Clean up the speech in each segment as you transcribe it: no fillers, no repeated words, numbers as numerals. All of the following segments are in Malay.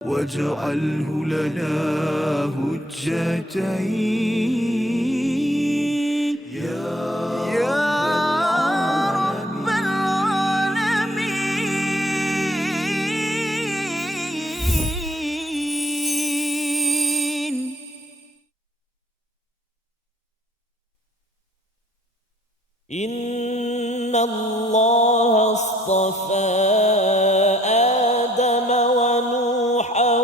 واجعله لنا هجتين يا رب العالمين. إن الله اصطفى آدم ونوحا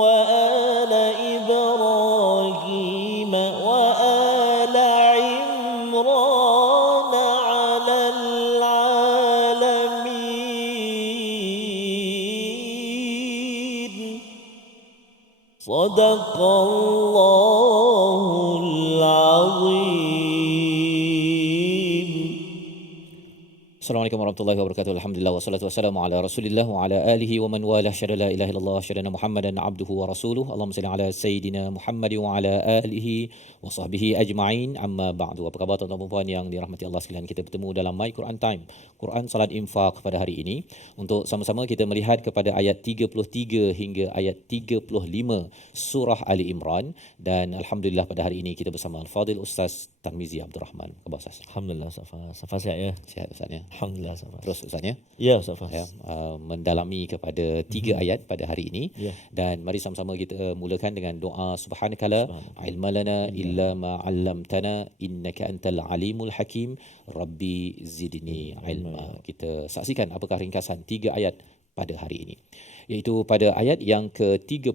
وآل إبراهيم وآل عمران على العالمين. صدق الله العظيم. Assalamualaikum warahmatullahi wabarakatuh. Alhamdulillah wassalatu wassalamu ala Rasulillah wa ala alihi wa man walah. Syada la ilaha illallah, syada Muhammadan abduhu wa rasuluh. Allahumma salli ala sayidina Muhammad wa ala alihi wa sahbihi ajma'in. Amma ba'du. Apa khabar tuan-tuan dan puan yang dirahmati Allah sekalian? Kita bertemu dalam My Quran Time, Quran Salat Infak pada hari ini untuk sama-sama kita melihat kepada ayat 33 hingga ayat 35 surah Ali Imran, dan alhamdulillah pada hari ini kita bersama Al-Fadil Ustaz Tarmizi Abdul Rahman. Khabar Ustaz? Alhamdulillah Safa sihat ya. Sihat Ustaz ya. Alhamdulillah Safa. Terus Ustaz ya. Ya Safa. Ya, mendalami kepada 3 ayat pada hari ini. Ya. Dan mari sama-sama kita mulakan dengan doa subhanakala ilmalana illa ma 'allamtana innaka antal alimul hakim rabbi zidni ilma. Kita saksikan apakah ringkasan 3 ayat pada hari ini, iaitu pada ayat yang ke-33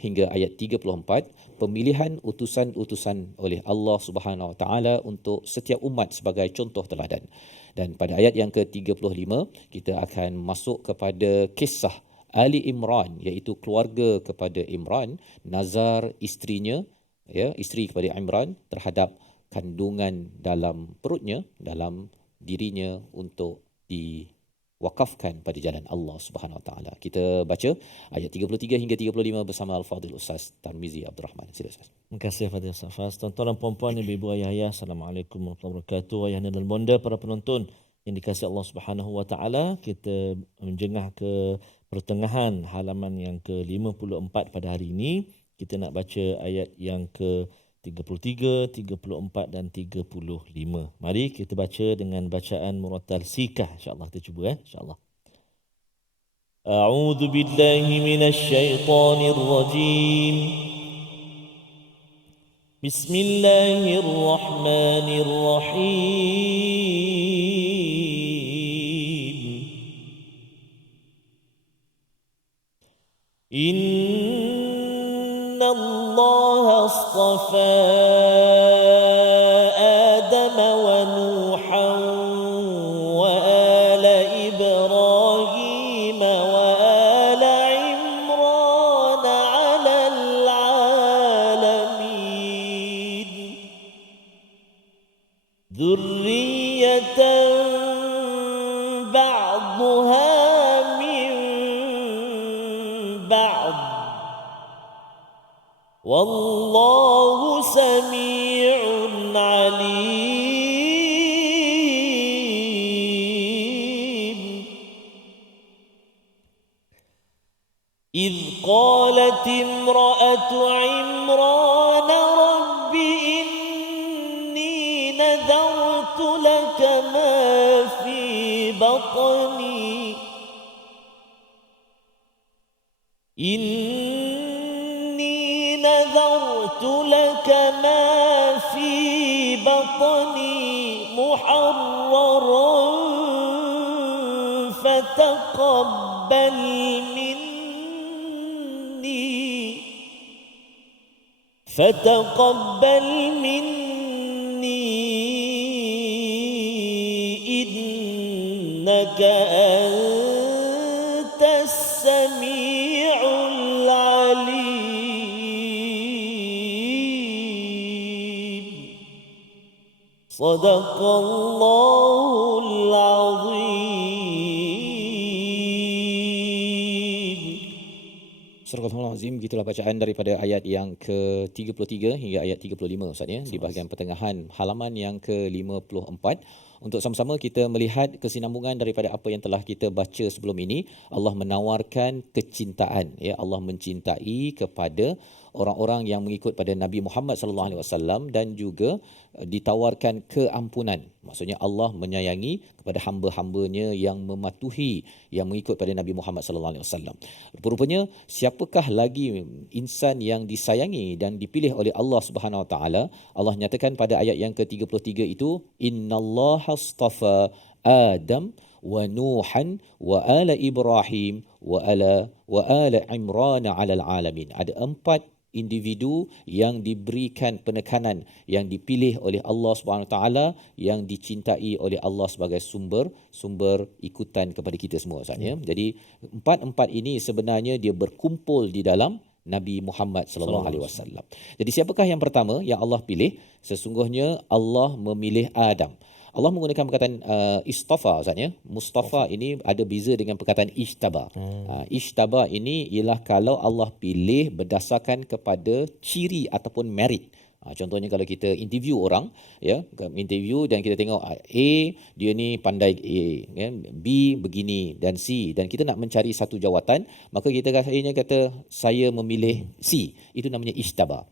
hingga ayat 34, pemilihan utusan-utusan oleh Allah Subhanahu Wa Taala untuk setiap umat sebagai contoh teladan. Dan pada ayat yang ke-35 kita akan masuk kepada kisah Ali Imran, iaitu keluarga kepada Imran, nazar isterinya, ya, isteri kepada Imran terhadap kandungan dalam perutnya, dalam dirinya untuk diwakafkan pada jalan Allah Subhanahu Wa Taala. Kita baca ayat 33 hingga 35 bersama Al-Fadil Ustaz Tarmizi Abdul Rahman. Sila Ustaz. Terima kasih Fadil Safas. Tuan-tuan dan puan-puan, ibu-ibu, ayah-ayah, Assalamualaikum warahmatullahi wabarakatuh. Ayahanda dan bonda, para penonton yang dikasihi Allah Subhanahu Wa Taala, kita menjengah ke pertengahan halaman yang ke-54 pada hari ini. Kita nak baca ayat yang ke-33, 34 dan 35. Mari kita baca dengan bacaan murattal sikah, insya-Allah. Kita cuba insya-Allah. A'udzu billahi minasy syaithanir rajim. Bismillahirrahmanirrahim. Inna Allah astafa Adam wa Nuhan wa ala Ibrahim wa ala Imran ala al-alamin. Dhurriyatan ba'daha min ba'd. Wallahu sami'un alim. إذ قالت امرأة عمران رب إني نذرت لك ما في بطني إني نذرت لك ما في بطني محررا فتقبل مني إنك أنت السميع العليم. صدق الله العظيم. Surah Al-Azim, gitulah bacaan daripada ayat yang ke-33 hingga ayat 35 Ustaz ya, di bahagian pertengahan halaman yang ke-54. Untuk sama-sama kita melihat kesinambungan daripada apa yang telah kita baca sebelum ini. Allah menawarkan kecintaan, ya, Allah mencintai kepada orang-orang yang mengikut pada Nabi Muhammad sallallahu alaihi wasallam, dan juga ditawarkan keampunan. Maksudnya Allah menyayangi kepada hamba-hambanya yang mematuhi, yang mengikut pada Nabi Muhammad sallallahu alaihi wasallam. Rupanya siapakah lagi insan yang disayangi dan dipilih oleh Allah Subhanahu wa taala? Allah nyatakan pada ayat yang ke-33 itu, innallaha astafa Adam wa Nuhan wa ala Ibrahim wa ala Imran 'alal alamin. Ada 4 individu yang diberikan penekanan, yang dipilih oleh Allah Subhanahu Wa Taala, yang dicintai oleh Allah sebagai sumber ikutan kepada kita semua, Ustaz, ya. Jadi empat ini sebenarnya dia berkumpul di dalam Nabi Muhammad sallallahu alaihi wasallam. Jadi siapakah yang pertama yang Allah pilih? Sesungguhnya Allah memilih Adam. Allah menggunakan perkataan istafa, Ustaz, ya. Mustafa ini ada beza dengan perkataan ishtaba. Ishtaba ini ialah kalau Allah pilih berdasarkan kepada ciri ataupun merit. Contohnya kalau kita interview orang, ya, interview dan kita tengok A dia ni pandai A, ya, B begini dan C, dan kita nak mencari satu jawatan, maka kita akhirnya kata saya memilih C. Itu namanya ishtaba.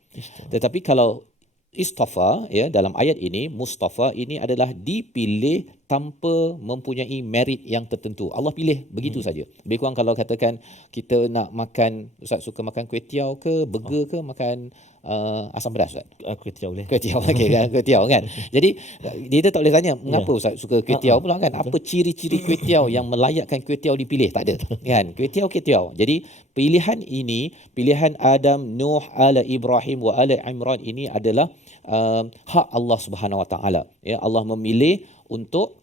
Tetapi kalau istafa, ya, dalam ayat ini Mustafa ini adalah dipilih tanpa mempunyai merit yang tertentu. Allah pilih begitu saja. Lebih kurang kalau katakan kita nak makan, Ustaz suka makan kuih tiaw ke, burger ke, makan asam pedas, Ustaz? Kuih tiaw boleh. Kuih tiaw, okey kan, kuih tiaw kan. Jadi dia tak boleh tanya mengapa Ustaz suka kuih tiaw pula kan? Apa ciri-ciri kuih tiaw yang melayakkan kuih tiaw dipilih? Tak ada. Kan? Kuih tiaw. Jadi pilihan ini, pilihan Adam, Nuh, ala Ibrahim wa ala Imran ini adalah hak Allah Subhanahu Wa Taala. Ya, Allah memilih untuk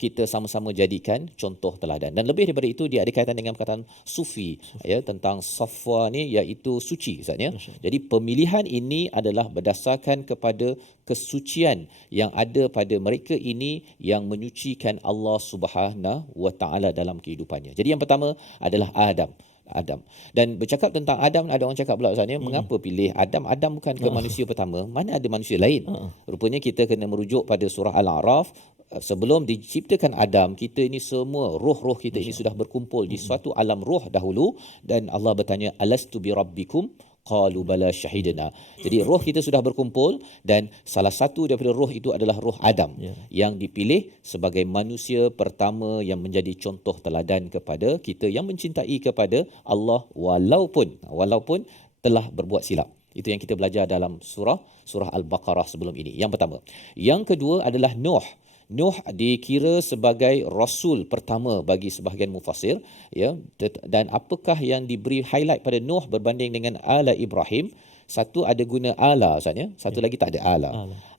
kita sama-sama jadikan contoh teladan. Dan lebih daripada itu, dia ada kaitan dengan perkataan sufi, ya, tentang safwa ni iaitu suci, Ustaz, ya. Jadi pemilihan ini adalah berdasarkan kepada kesucian yang ada pada mereka ini yang menyucikan Allah Subhanahu Wa Taala dalam kehidupannya. Jadi yang pertama adalah Adam. Dan bercakap tentang Adam, ada orang cakap pula, Ustaz, ya, mengapa pilih Adam? Adam bukan ke manusia pertama, mana ada manusia lain? Rupanya kita kena merujuk pada surah Al-A'raf. Sebelum diciptakan Adam, kita ini semua, roh-roh kita ini sudah berkumpul di suatu alam roh dahulu, dan Allah bertanya, alastu bi rabbikum? Qalu bala syahidna. Jadi roh kita sudah berkumpul, dan salah satu daripada roh itu adalah roh Adam, yang dipilih sebagai manusia pertama yang menjadi contoh teladan kepada kita, yang mencintai kepada Allah walaupun telah berbuat silap. Itu yang kita belajar dalam surah Al-Baqarah sebelum ini. Yang pertama. Yang kedua adalah Nuh. Nuh dikira sebagai rasul pertama bagi sebahagian mufassir, ya. Dan apakah yang diberi highlight pada Nuh berbanding dengan ala Ibrahim? Satu ada guna ala, Ustaz, ya. Satu lagi tak ada ala.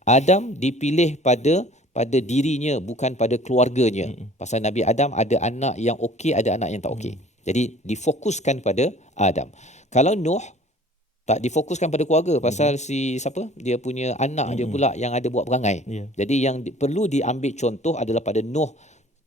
Adam dipilih pada dirinya, bukan pada keluarganya. Pasal Nabi Adam ada anak yang okey, ada anak yang tak okey. Jadi difokuskan pada Adam. Kalau Nuh tak difokuskan pada keluarga, pasal si siapa, dia punya anak dia pula yang ada buat perangai. Jadi yang perlu diambil contoh adalah pada Nuh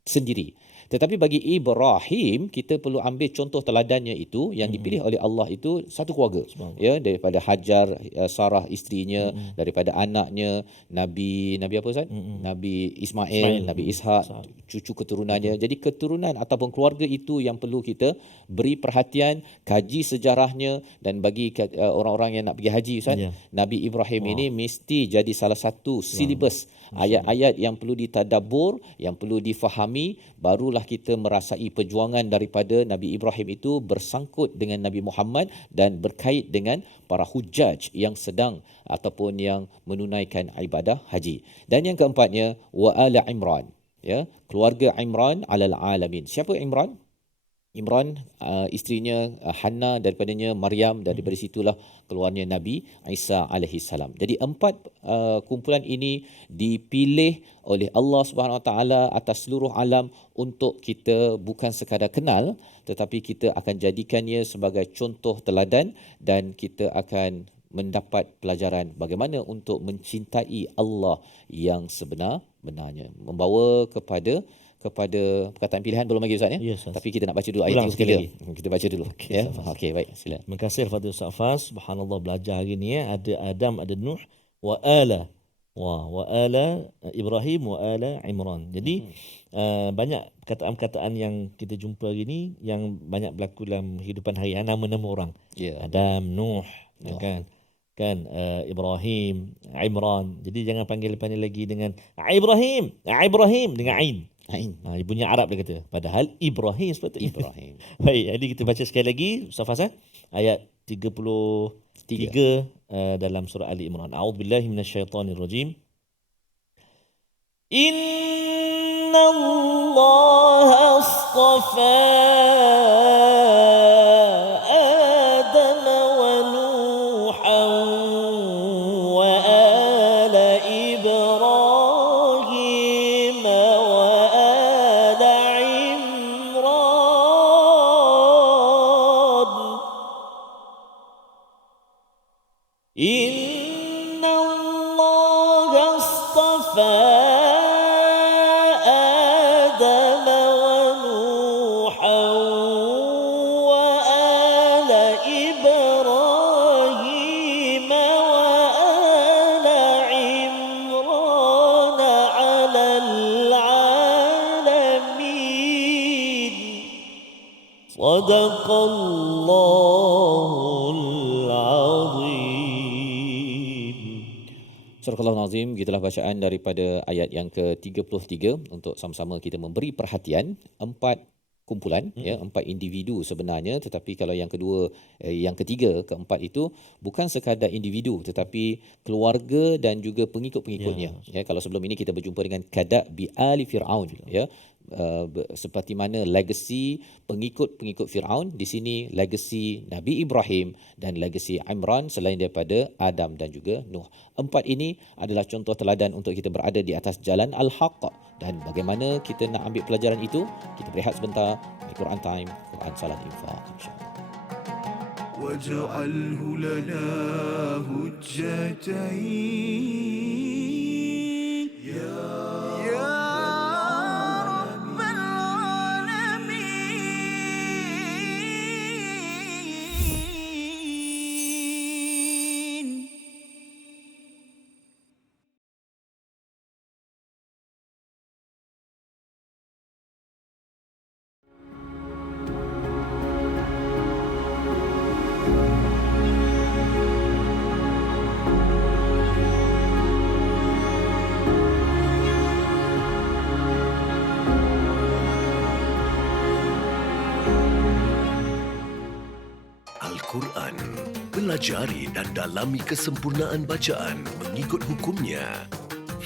sendiri. Tetapi bagi Ibrahim, kita perlu ambil contoh teladannya itu, yang dipilih oleh Allah itu satu keluarga, ya, daripada Hajar, Sarah isterinya, daripada anaknya Nabi apa, Ustaz? Nabi Ismail, Nabi Ishak, cucu keturunannya. Jadi keturunan ataupun keluarga itu yang perlu kita beri perhatian, kaji sejarahnya. Dan bagi orang-orang yang nak pergi haji, Ustaz, Nabi Ibrahim ini mesti jadi salah satu silibus ayat-ayat yang perlu ditadabbur, yang perlu difahami. Barulah kita merasai perjuangan daripada Nabi Ibrahim itu bersangkut dengan Nabi Muhammad dan berkait dengan para hujjaj yang sedang ataupun yang menunaikan ibadah haji. Dan yang keempatnya, wa ala Imran, ya, keluarga Imran alal alamin. Siapa Imran? Imran, isterinya Hannah, daripadanya Maryam, daripada situlah keluarnya Nabi Isa alaihi salam. Jadi empat kumpulan ini dipilih oleh Allah Subhanahu Wa Taala atas seluruh alam untuk kita bukan sekadar kenal, tetapi kita akan jadikannya sebagai contoh teladan, dan kita akan mendapat pelajaran bagaimana untuk mencintai Allah yang sebenar-benarnya. Membawa kepada perkataan pilihan belum lagi, Ustaz, ya? Yes, Tapi kita nak baca dulu ayat ulang yang sekali ketiga. Kita baca dulu. Okey, Ya. Okey, baik. Silakan. Terima kasih kepada Ustaz Fas. Subhanallah, belajar hari ni, ya. Ada Adam, ada Nuh, wa ala wa ala Ibrahim wa ala Imran. Jadi banyak perkataan-perkataan yang kita jumpa hari ni yang banyak berlaku dalam kehidupan harian, nama-nama orang. Ya. Adam, Nuh, Nuh. Ibrahim, Imran. Jadi jangan panggil lagi dengan Ibrahim dengan ain. Ain. Ibunya Arab dia kata. Padahal Ibrahim sepatutnya. Ibrahim. Baik, jadi kita baca sekali lagi Ustaz Fazal ayat 33 dalam surah Ali Imran. A'udzubillahi minasyaitonirrajim. Inna Allah astafa Adam wa Nuhan wa ala Ibrahim wa ala Imran. Inna Allah astafa Sadaqallahul Azim. Surah Al-Azim, gitulah bacaan daripada ayat yang ke-33 untuk sama-sama kita memberi perhatian. 4 kumpulan, ya, 4 individu sebenarnya, tetapi kalau yang kedua, yang ketiga, keempat itu bukan sekadar individu tetapi keluarga dan juga pengikut-pengikutnya. Ya, kalau sebelum ini kita berjumpa dengan Kadab bi ali Fir'aun, ya. Seperti mana legasi pengikut-pengikut Fir'aun, di sini legasi Nabi Ibrahim dan legasi Imran selain daripada Adam dan juga Nuh. 4 ini adalah contoh teladan untuk kita berada di atas jalan Al-Haq, dan bagaimana kita nak ambil pelajaran itu, kita berehat sebentar. Quran Time, Quran Salat Infaq, insya-Allah. واجعله لنا هجتين يا رب العالمين. Al-Quran. Pelajari dan dalami kesempurnaan bacaan mengikut hukumnya.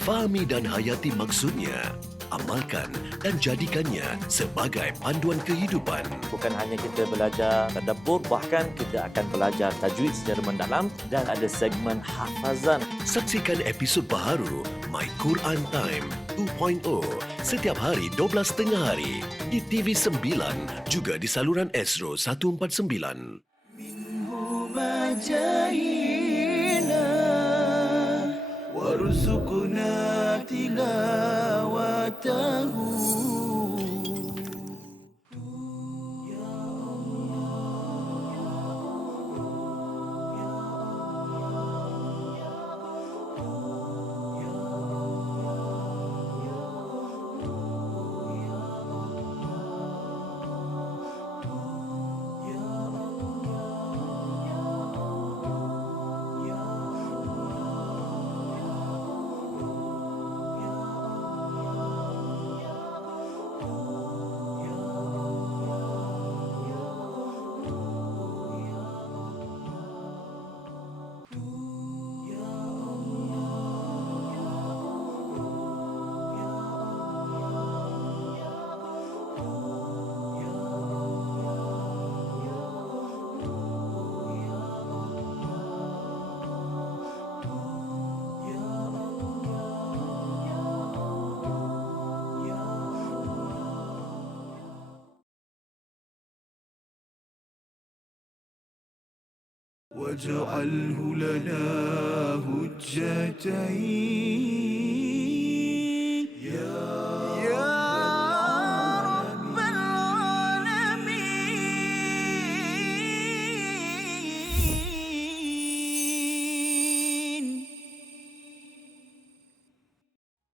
Fahami dan hayati maksudnya. Amalkan dan jadikannya sebagai panduan kehidupan. Bukan hanya kita belajar tadabbur, bahkan kita akan belajar tajwid secara mendalam dan ada segmen hafazan. Saksikan episod baharu My Quran Time 2.0 setiap hari 12.30 hari di TV9 juga di saluran Astro 149. ما جاهينا وارزقنا تلاوته. واجعله لنا هجتين يا رب العالمين.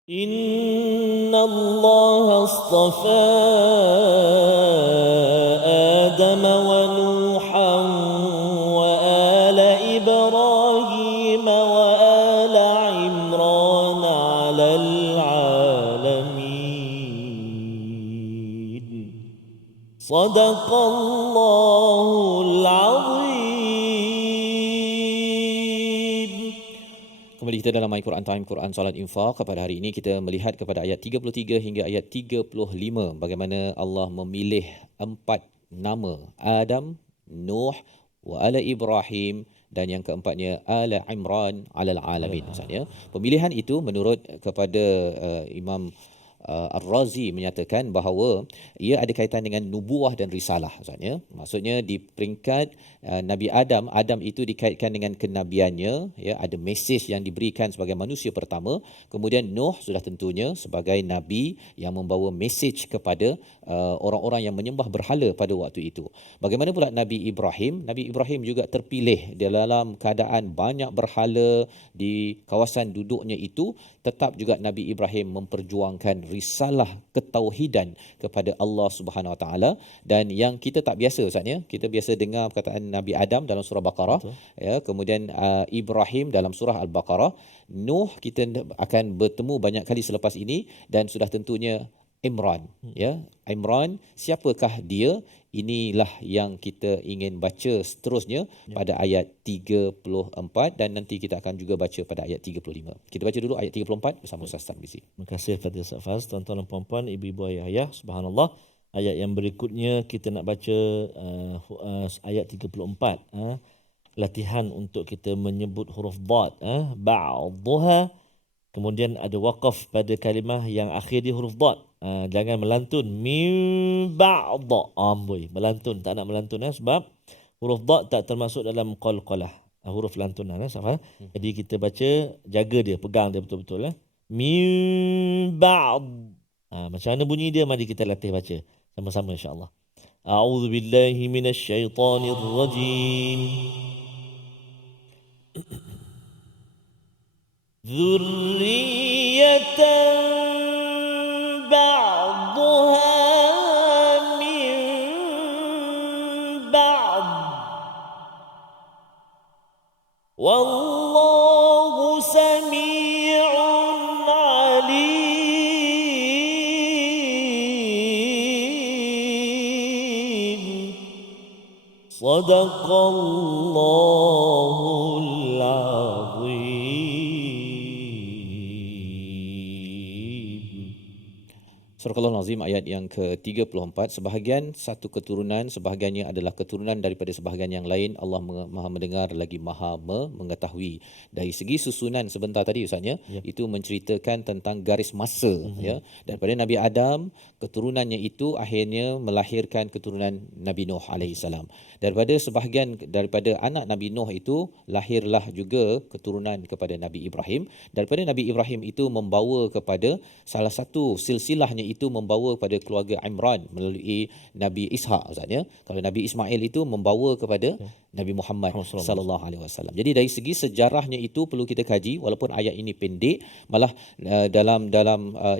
إن الله اصطفى آدم ونوحا وآل إبراهيم وآل عمران على العالمين صدق الله العظيم. Kembali kita dalam My Quran Time, Quran Salat Infaq. Pada hari ini kita melihat kepada ayat 33 hingga ayat 35 bagaimana Allah memilih 4 nama, Adam, Nuh, wa ala Ibrahim, dan yang keempatnya ala Imran alal alamin. Maksudnya pemilihan itu menurut kepada Imam Ar-Razi menyatakan bahawa ia ada kaitan dengan nubuah dan risalah. Maksudnya di peringkat Nabi Adam itu dikaitkan dengan kenabiannya, ya, ada mesej yang diberikan sebagai manusia pertama. Kemudian Nuh sudah tentunya sebagai nabi yang membawa mesej kepada orang-orang yang menyembah berhala pada waktu itu. Bagaimana pula Nabi Ibrahim? Nabi Ibrahim juga terpilih dalam keadaan banyak berhala di kawasan duduknya itu, tetap juga Nabi Ibrahim memperjuangkan risalah ketauhidan kepada Allah Subhanahu Wa Taala. Dan yang kita tak biasa, Ustaz, ya, kita biasa dengar perkataan Nabi Adam dalam surah Baqarah, ya, kemudian Ibrahim dalam surah Al-Baqarah, Nuh kita akan bertemu banyak kali selepas ini, dan sudah tentunya Imran, ya. Imran, siapakah dia? Inilah yang kita ingin baca seterusnya pada ayat 34, dan nanti kita akan juga baca pada ayat 35. Kita baca dulu ayat 34 bersama Ustaz Tarmizi. Terima kasih kepada Ustaz Faz, tuan-tuan dan puan-puan, ibu-ibu, ayah-ayah. Subhanallah. Ayat yang berikutnya kita nak baca ayat 34. Latihan untuk kita menyebut huruf dad, ba'dhuha. Kemudian ada waqaf pada kalimah yang akhir di huruf dad. Jangan melantun min ba'd. Amboi, melantun, tak nak melantun, sebab huruf dad tak termasuk dalam qalqalah, huruf lantunan, Safa. Jadi kita baca, jaga dia, pegang dia betul-betul, min ba'd. Macam mana bunyi dia, mari kita latih baca sama-sama insya-Allah. A'udzu billahi minasyaitonir rajim. Dzurriyyatan ba'dhuha min ba'd. Wallahu sami'un alim. Sadaqallahul azim. Surah Al-Nazim ayat yang ke-34. Sebahagian satu keturunan, sebahagiannya adalah keturunan daripada sebahagian yang lain. Allah Maha mendengar lagi Maha mengetahui. Dari segi susunan sebentar tadi, Ustaznya, itu menceritakan tentang garis masa, ya. Daripada Nabi Adam, keturunannya itu akhirnya melahirkan keturunan Nabi Nuh alaihissalam. Daripada sebahagian daripada anak Nabi Nuh itu lahirlah juga keturunan kepada Nabi Ibrahim. Daripada Nabi Ibrahim itu membawa kepada salah satu silsilahnya itu membawa kepada keluarga Imran melalui Nabi Ishaq, Ustaznya. Kalau Nabi Ismail itu membawa kepada Nabi Muhammad sallallahu alaihi wasallam. Jadi dari segi sejarahnya itu perlu kita kaji, walaupun ayat ini pendek, malah dalam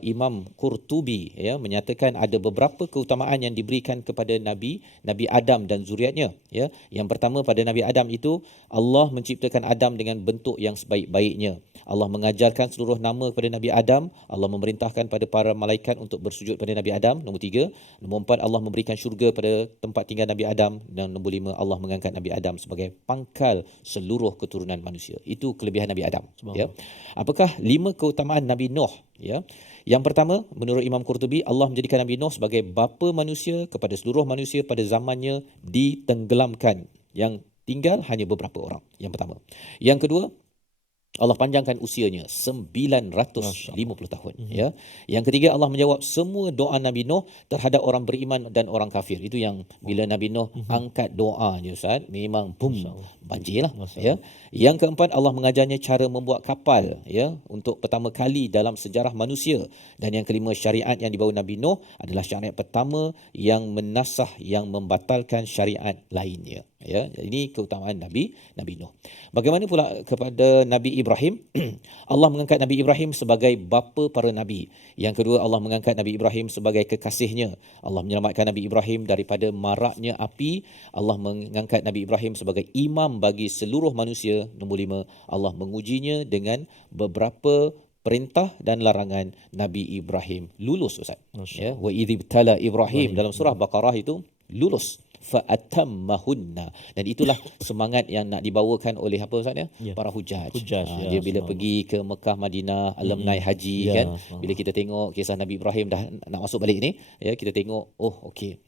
Imam Qurtubi, ya, menyatakan ada beberapa keutamaan yang diberikan kepada Nabi Adam dan zuriatnya, ya. Yang pertama, pada Nabi Adam itu Allah menciptakan Adam dengan bentuk yang sebaik-baiknya. Allah mengajarkan seluruh nama kepada Nabi Adam. Allah memerintahkan pada para malaikat untuk bersujud pada Nabi Adam. Nombor 3. Nombor 4, Allah memberikan syurga pada tempat tinggal Nabi Adam. Dan nombor 5, Allah mengangkat Nabi Adam sebagai pangkal seluruh keturunan manusia. Itu kelebihan Nabi Adam, ya. Apakah 5 keutamaan Nabi Nuh, ya? Yang pertama, menurut Imam Qurtubi, Allah menjadikan Nabi Nuh sebagai bapa manusia kepada seluruh manusia pada zamannya ditenggelamkan, yang tinggal hanya beberapa orang. Yang pertama. Yang kedua, Allah panjangkan usianya 950 tahun, ya. Yang ketiga, Allah menjawab semua doa Nabi Nuh terhadap orang beriman dan orang kafir. Itu yang bila Nabi Nuh angkat doanya, Ustaz, memang boom, banjir lah, Masya ya. Yang keempat, Allah mengajarnya cara membuat kapal, ya, untuk pertama kali dalam sejarah manusia. Dan yang kelima, syariat yang dibawa Nabi Nuh adalah syariat pertama yang menasah, yang membatalkan syariat lainnya, ya. Ini keutamaan Nabi Nuh. Bagaimana pula kepada Nabi Ibrahim? Allah mengangkat Nabi Ibrahim sebagai bapa para nabi. Yang kedua, Allah mengangkat Nabi Ibrahim sebagai kekasihnya. Allah menyelamatkan Nabi Ibrahim daripada maraknya api. Allah mengangkat Nabi Ibrahim sebagai imam bagi seluruh manusia. Nombor 5, Allah mengujinya dengan beberapa perintah dan larangan. Nabi Ibrahim lulus, Ustaz. Ya, wa idzibtala Ibrahim dalam surah Baqarah itu lulus fa'atammahunna, dan itulah semangat yang nak dibawakan oleh apa Ustaz ya? Para hujaj. Dia bila pergi ke Mekah, Madinah, alumni haji kan, bila kita tengok kisah Nabi Ibrahim dah nak masuk balik ni, ya, kita tengok, oh okey,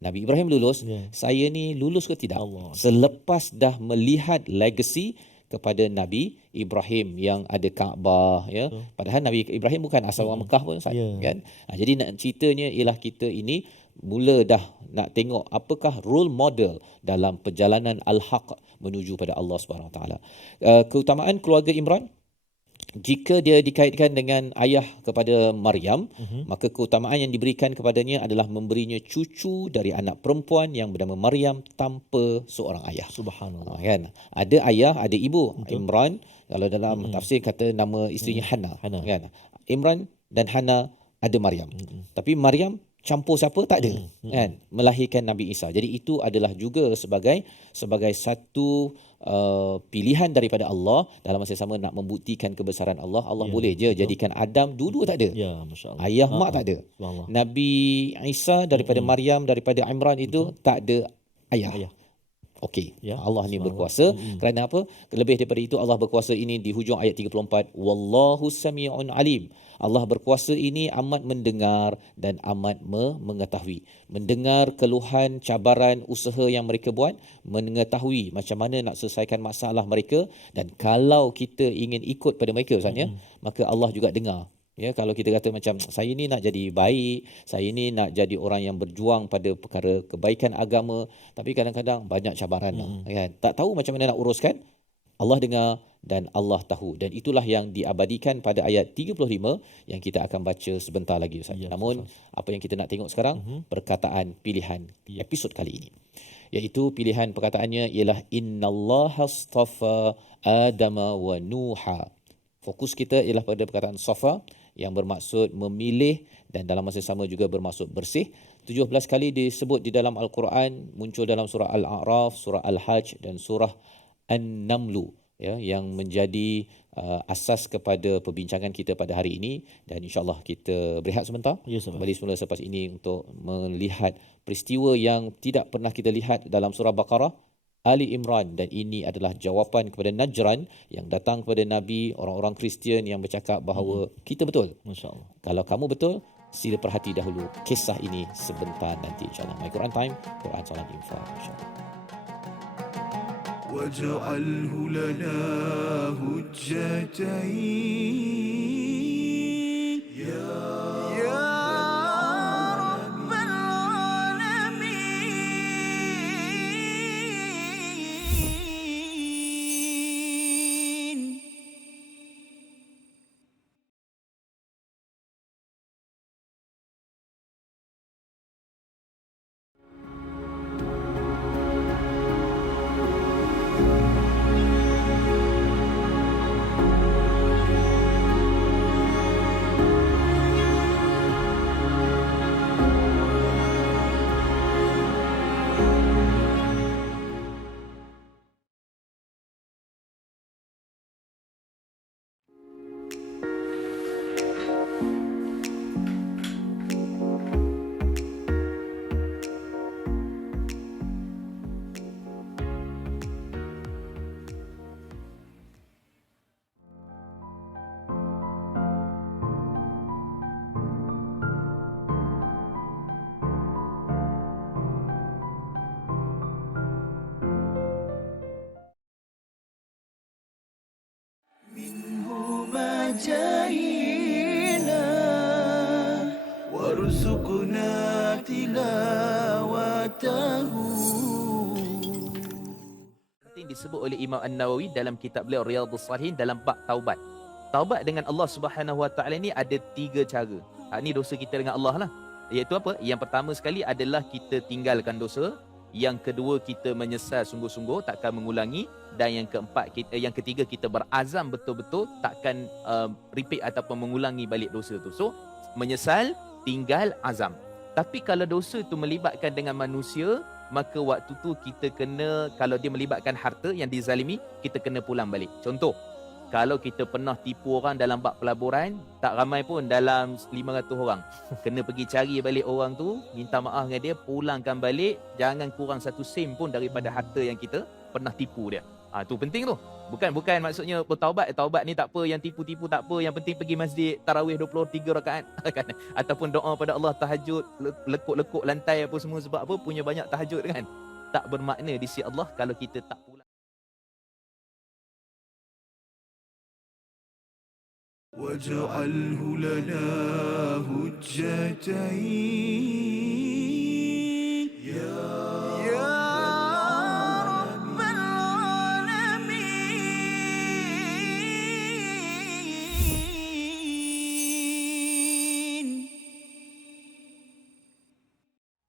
Nabi Ibrahim lulus, saya ni lulus ke tidak? Selepas dah melihat legacy kepada Nabi Ibrahim yang ada Kaabah, ya. Padahal Nabi Ibrahim bukan asal orang Mekah pun, Ustaz, kan? Jadi nak ceritanya ialah kita ini mula dah nak tengok apakah role model dalam perjalanan al-haq menuju pada Allah Subhanahu Wa Taala. Keutamaan keluarga Imran, jika dia dikaitkan dengan ayah kepada Maryam, maka keutamaan yang diberikan kepadanya adalah memberinya cucu dari anak perempuan yang bernama Maryam tanpa seorang ayah. Subhanallah. Kan? Ada ayah, ada ibu. Betul. Imran, kalau dalam tafsir kata nama isterinya Hannah. Kan? Imran dan Hannah ada Maryam. Tapi Maryam campur siapa tak ada, kan, melahirkan Nabi Isa. Jadi itu adalah juga sebagai satu pilihan daripada Allah dalam masa sama nak membuktikan kebesaran Allah. Allah boleh je jadikan Adam dua-dua tak ada. Masya-Allah. Ayah mak tak ada. Nabi Isa daripada Maryam, daripada Imran itu tak ada ayah. Okey, Allah ni berkuasa. Kerana apa? Lebih daripada itu, Allah berkuasa ini di hujung ayat 34, wallahu sami'un alim. Allah berkuasa ini amat mendengar dan amat mengetahui. Mendengar keluhan, cabaran, usaha yang mereka buat, mengetahui macam mana nak selesaikan masalah mereka, dan kalau kita ingin ikut pada mereka, Ustaz, maka Allah juga dengar. Ya, kalau kita kata macam saya ni nak jadi baik, saya ni nak jadi orang yang berjuang pada perkara kebaikan agama, tapi kadang-kadang banyak cabaran, kan? Tak tahu macam mana nak uruskan. Allah dengar dan Allah tahu, dan itulah yang diabadikan pada ayat 35 yang kita akan baca sebentar lagi, Ustaz. Namun apa yang kita nak tengok sekarang, perkataan pilihan episod kali ini, iaitu pilihan perkataannya ialah innallaha astafa Adama wa Nuha. Fokus kita ialah pada perkataan safa yang bermaksud memilih dan dalam masa sama juga bermaksud bersih. 17 kali disebut di dalam Al-Quran, muncul dalam surah Al-A'raf, surah Al-Hajj dan surah An-Namlu, ya, yang menjadi asas kepada perbincangan kita pada hari ini. Dan insyaAllah kita berehat sebentar, kembali semula selepas ini untuk melihat peristiwa yang tidak pernah kita lihat dalam surah Baqarah, Ali Imran, dan ini adalah jawapan kepada Najran yang datang kepada Nabi, orang-orang Kristian yang bercakap bahawa kita betul. InsyaAllah. Kalau kamu betul, sila perhati dahulu kisah ini sebentar nanti, insyaAllah. My Quran Time, Quran Salat Infaq, insyaAllah. واجعله لنا هجتين يا رب العالمين. جاهينا وارزقنا تلاوته. penting disebut oleh Imam An-Nawawi dalam kitab beliau Riyadhus Shalihin dalam bab taubat. Taubat dengan Allah Subhanahu Wa Taala ni ada 3 cara. Ni dosa kita dengan Allah lah. Iaitu apa? Yang pertama sekali adalah kita tinggalkan dosa. Yang kedua, kita menyesal sungguh-sungguh takkan mengulangi. Dan yang ketiga, kita berazam betul-betul takkan repeat ataupun mengulangi balik dosa tu. So menyesal, tinggal, azam. Tapi kalau dosa tu melibatkan dengan manusia, maka waktu tu kita kena, kalau dia melibatkan harta yang dizalimi, kita kena pulang balik. Contoh, kalau kita pernah tipu orang dalam bab pelaburan, tak ramai pun, dalam 500 orang, kena pergi cari balik orang tu, minta maaf dengan dia, pulangkan balik, jangan kurang 1 sen pun daripada harta yang kita pernah tipu dia. Tu penting tu. Bukan maksudnya taubat ni tak apa, yang tipu-tipu tak apa, yang penting pergi masjid tarawih 23 rakaat kan, ataupun doa pada Allah tahajud, lekuk-lekuk lantai apa semua, sebab apa, punya banyak tahajud kan. Tak bermakna di sisi Allah kalau kita tak pulang. واجعله لنا هجتين يا رب العالمين.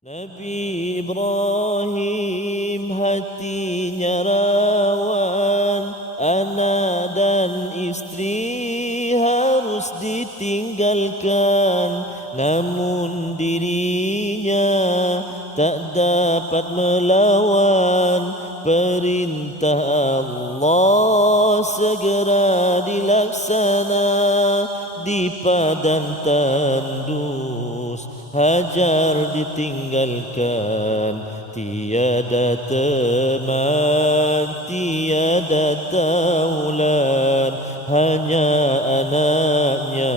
Nabi Ibrahim hatinya rawan, anak dan istri harus ditinggalkan, namun dirinya tak dapat melawan perintah Allah, segera dilaksana di padang tandus. Hajar ditinggalkan, tiada teman, tiada taulan, hanya anaknya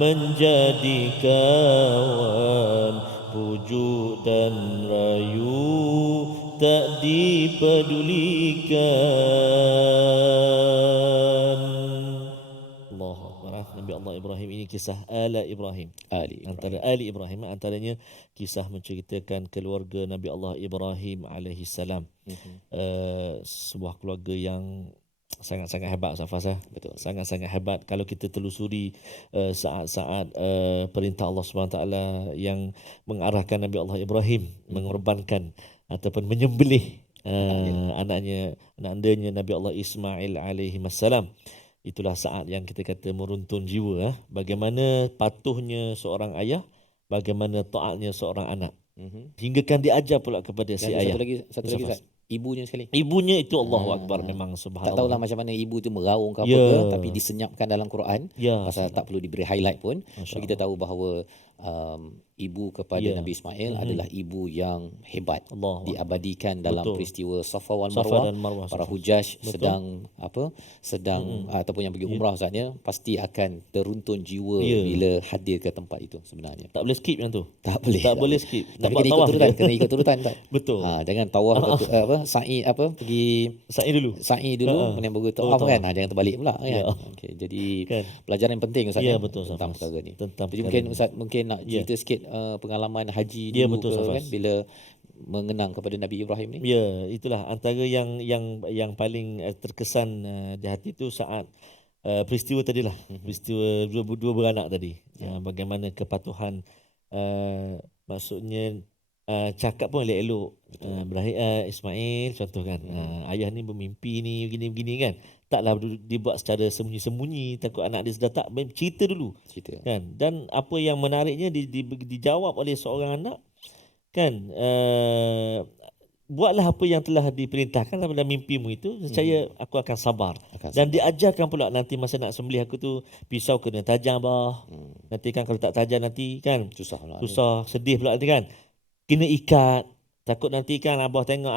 menjadi kawan. Pujuk dan rayu tak dipedulikan. Allahu Akbar. Nabi Allah Ibrahim ini kisah ala Ibrahim. Antara Ali Ibrahim, antaranya kisah menceritakan keluarga Nabi Allah Ibrahim alaihi salam. Sebuah keluarga yang sangat-sangat hebat, Safas. Betul. Sangat-sangat hebat. Kalau kita telusuri saat-saat perintah Allah SWT yang mengarahkan Nabi Allah Ibrahim mengorbankan ataupun menyembelih anaknya Nabi Allah Ismail alaihi wassalam. Itulah saat yang kita kata meruntun jiwa. Bagaimana patuhnya seorang ayah, bagaimana taatnya seorang anak. Hingga kan diajar pula kepada si ayah. Satu lagi Ustaz. Ibunya sekali. Ibunya itu Allahu Akbar, memang subhanallah. Tak tahulah macam mana ibu tu meraung ke apa ke, tapi disenyapkan dalam Quran. Pasal tak perlu diberi highlight pun. So kita tahu bahawa ibu kepada Nabi Ismail adalah ibu yang hebat. Diabadikan dalam peristiwa Safa wal Marwah. Para hujaj sedang ataupun yang pergi umrah saatnya pasti akan teruntun jiwa bila hadir ke tempat itu sebenarnya. Tak boleh skip yang tu. Tak boleh skip. Tapi kena ikut turutan tak? Betul. Jangan tawaf sa'i pergi sa'i dulu kemudian baru tawaf kan. Jangan terbalik pula kan. Okey, jadi pelajaran yang penting Ustaz tentang perkara ni. Jadi mungkin Ustaz nak cerita sikit pengalaman haji dulu kan bila mengenang kepada Nabi Ibrahim ni. Itulah antara yang paling terkesan di hati tu saat peristiwa tadilah. Peristiwa dua beranak tadi. Bagaimana kepatuhan, maksudnya cakap pun elok-elok. Ismail contoh kan, ayah ni bermimpi ni begini-begini kan. Taklah dibuat secara sembunyi-sembunyi, takut anak dia sudah tak cerita dulu kan. Dan apa yang menariknya dijawab oleh seorang anak kan, buatlah apa yang telah diperintahkan dalam mimpimu itu, saya aku akan sabar. Dan diajarkan pula nanti masa nak sembelih aku tu, pisau kena tajam bah. Nanti kan kalau tak tajam nanti kan susah sedih pula nanti kan. Kena ikat. Takut nanti kan abah tengok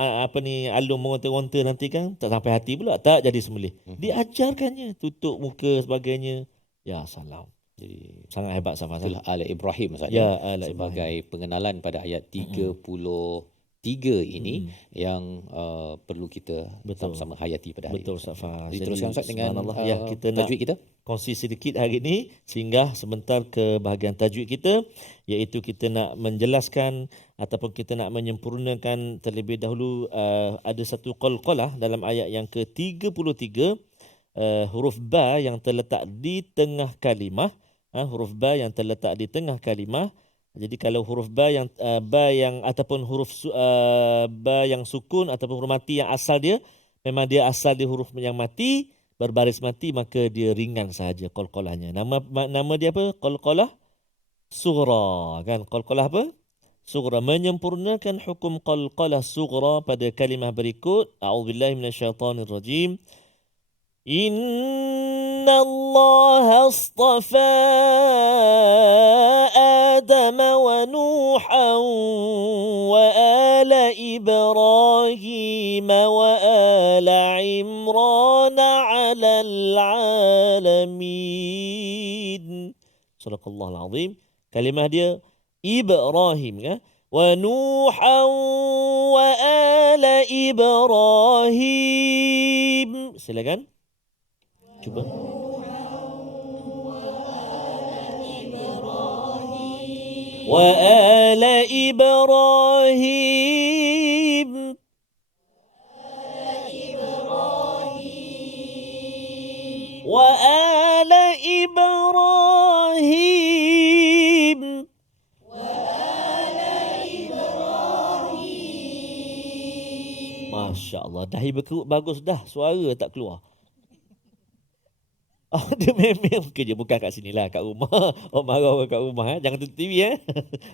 alung meronta-ronta nanti kan tak sampai hati pula, tak jadi sembelih. Diajarkannya, tutup muka sebagainya. Ya salam. Jadi sangat hebat sama Itulah ala Ibrahim saja. Sebagai pengenalan pada ayat 33 tiga ini yang perlu kita Betul. sama-sama hayati pada hari Betul ini. Ustaz Fah. Jadi teruskan Ustaz dengan subhanallah, ya, kita nak tajwid kita. kongsi sedikit hari ini, singgah sebentar ke bahagian tajwid kita, iaitu kita nak menjelaskan ataupun kita nak menyempurnakan terlebih dahulu ada satu qalqalah dalam ayat yang ke-33, huruf ba yang terletak di tengah kalimah, huruf ba yang terletak di tengah kalimah. Jadi kalau huruf ba yang ataupun huruf ba yang sukun ataupun huruf mati yang asal dia memang dia asal dia huruf yang mati, berbaris mati, maka dia ringan sahaja qalqalahnya. Nama dia apa? Qalqalah sughra, kan? Qalqalah apa? Sughra. Menyempurnakan hukum qalqalah sughra pada kalimah berikut. A'udzubillahi minasyaitonirrajim. Inna Allah astafa Adam wa Nuhan wa ala Ibrahim wa ala Imran ala alamin. Sadaqallahul azim. Kalimah dia Ibrahim, ya. Wa Nuhan wa ala Ibrahim. Silakan. Cuba. Wa ala Ibrahim. Wa ala Ibrahim. Masya Allah, dahi berkerut bagus dah, suara tak keluar. Oh, dia memang kerja bukan kat sini lah, kat rumah. Oh, marah orang kat rumah. Jangan tutup TV.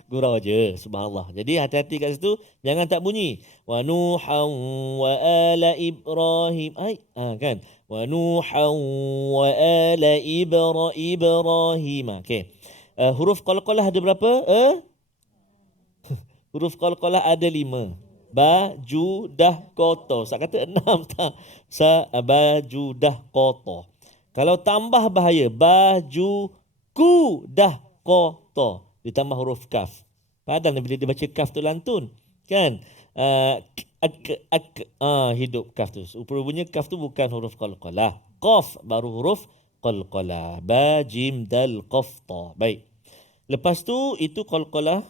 Gurau je. Subhanallah. Jadi hati-hati kat situ. Jangan tak bunyi. Wa Nuhan wa ala Ibrahim. Kan? Wa Nuhan wa ala Ibrahim. Okay. Huruf qalqalah ada berapa? Huruf qalqalah ada 5. Ba, ju, dah, koto. Saya kata 6 tak? Ba, ju, dah, koto. Kalau tambah bahaya, baju ku dah kotor, ditambah huruf kaf. Padahal bila dia baca kaf tu lantun, kan? Hidup kaf tu. Rupanya kaf tu bukan huruf qalqalah. Qaf baru huruf qalqalah. Ba, jim, dal, qaf, ta. Baik. Lepas tu itu qalqalah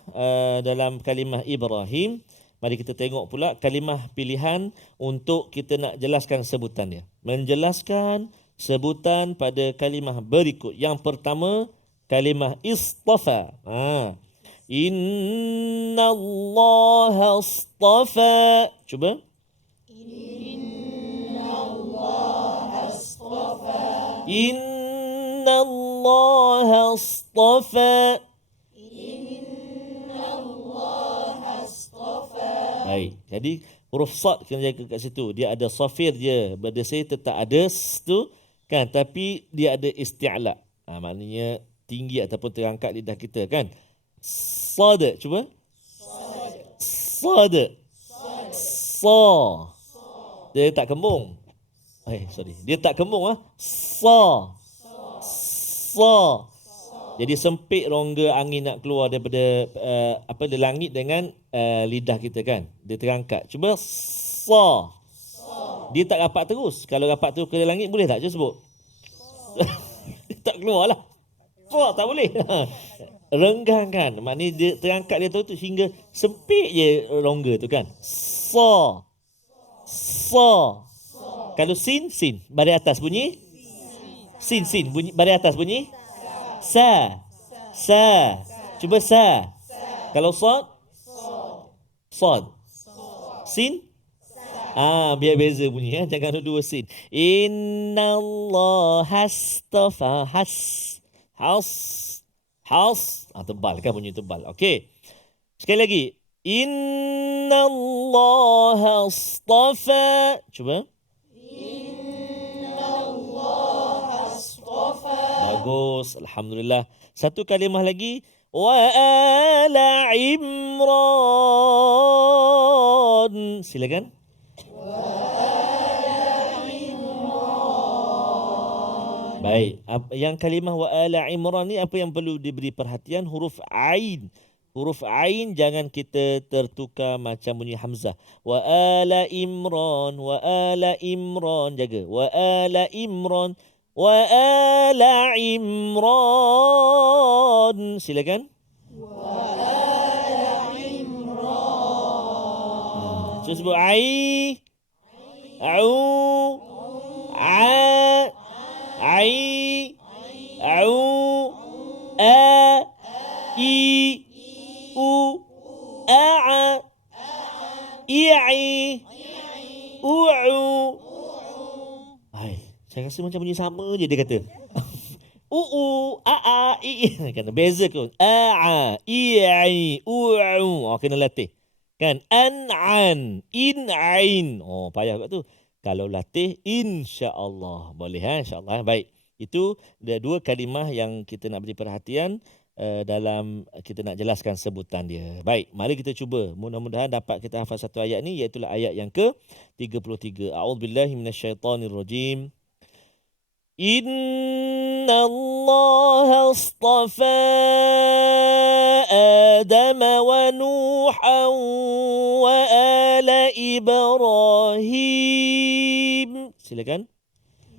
dalam kalimah Ibrahim. Mari kita tengok pula kalimah pilihan untuk kita nak jelaskan sebutan dia. Menjelaskan sebutan pada kalimah berikut. Yang pertama, kalimah istafa. Inna Allah astafa. Cuba. Inna Allah astafa. Inna Allah astafa. Inna Allah astafa. Baik. Jadi huruf sad kena jaga kat situ. Dia ada safir je. Berdasar tetap ada s tu. Kan, tapi dia ada isti'la. Maknanya tinggi ataupun terangkat lidah kita, kan. Sad, cuba. Sad. Sa. Dia tak kembung. Sorry. Dia tak kembung. Sa. Sa. Jadi sempit rongga angin nak keluar daripada dari langit dengan lidah kita, kan. Dia terangkat. Cuba sa. Dia tak rapat terus. Kalau rapat terus ke langit boleh tak? Cuba sebut. Tak keluar lah. Tak boleh. Renggangkan. Maknanya dia terangkat dia tu hingga sempit je rongga tu, kan. Sa. Sa. Kalau sin, sin. Baris atas bunyi. Sin, sin. Bunyi, baris atas bunyi. Sa. Sa. Cuba sa. Kalau sad. Sad. Sin. Biar beza bunyi, jangan dua sin. Inna Allah astafa. Has. Tebal kan, bunyi tebal. Okey. Sekali lagi. Inna Allah astafa. Cuba. Inna Allah astafa. Bagus, alhamdulillah. Satu kalimah lagi. Wa ala Imran. Silakan. Baik, yang kalimah wa ala Imran ni apa yang perlu diberi perhatian? Huruf ain Huruf Ain jangan kita tertukar macam bunyi Hamzah. Wa ala Imran, wa ala Imran. Jaga. Wa ala Imran, wa ala Imran. Silakan. So sebut Ai, Au, A, Ai, Au, A, I, U, A, I, U. Hai, saya rasa macam bunyi sama je dia kata. A, I. Kena beza ke? A, I, U. Kena latih. Kan? An, in, ain. Payah kat tu. Kalau latih, insya-Allah. Boleh, insya-Allah. Baik. Itu dua kalimah yang kita nak beri perhatian dalam kita nak jelaskan sebutan dia. Baik, mari kita cuba. Mudah-mudahan dapat kita hafal satu ayat ni, iaitu ayat yang ke-33. A'udzubillahi minasyaitonirrajim. Inna Allah astafa Adam wa Nuhan wa ala Ibrahim. Silakan.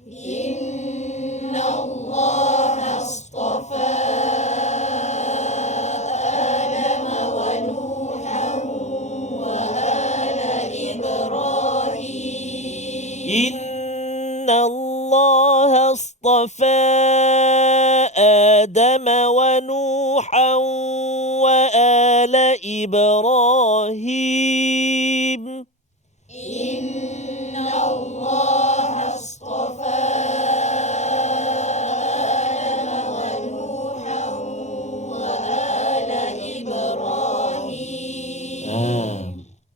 Inna Allah astafa Adam wa Nuhan wa ala Ibrahim. Inna Allah astafa Adam wa Nuhan wa ala Ibrahim. Inna Allah astafa Adam wa Nuhan wa ala Ibrahim.